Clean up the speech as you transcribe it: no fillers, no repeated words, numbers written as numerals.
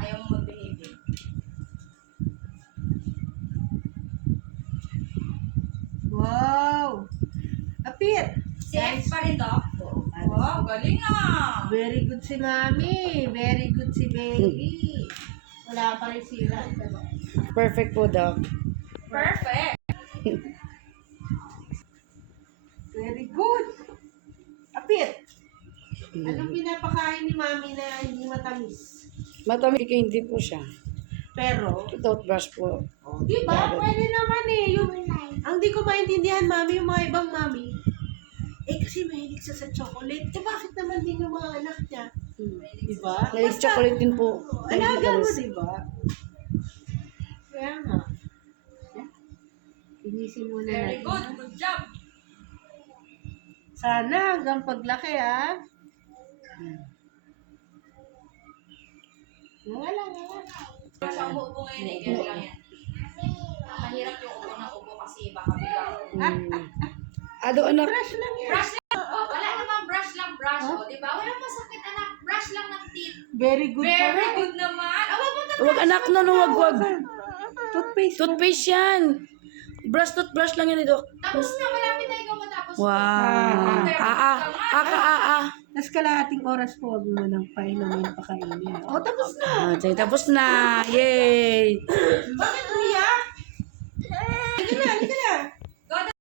Ayaw mo mag-behave. Wow! Apit! Safe pa rin, Doc? Wow, galing ah! Very good si Mami. Very good si Baby. Wala pa rin sila. Perfect po, Doc. Perfect! Very good. Apit! Anong pinapakain ni Mami na hindi matamis? Matamig hindi po siya. Pero, Toothbrush po. di ba? Pwede naman eh. Ang di ko maintindihan, Mami, yung mga ibang Mami. Eh, kasi mahilig siya sa chocolate. Eh, bakit naman din yung mga anak niya? Di ba? Like chocolate din po. Alaga mo, di ba? Kaya nga. Inisin muna Very natin. good! Good job! Sana hanggang paglaki, ha? Wala. Sa ubo ngayon eh, gano'n lang yan. Mahirap yung ubo ng ubo kasi baka biglang... Ado anak. Brush lang yan. Brush lang! Oh, wala naman brush lang brush. Oh, di ba? Walang masakit anak. Brush lang ng teeth. Very good Very pala. good naman. Oh, wag mo na Huwag anak no, wag. Toothpaste. Toothpaste yan. Toothbrush lang yan, Doc. Tapos na, malapit na ikaw matapos. Wow. Tapos kalahating oras po, huwag mo nang painumin pakainin. O, tapos na. Tapos na. Yay. Bakit umiyak?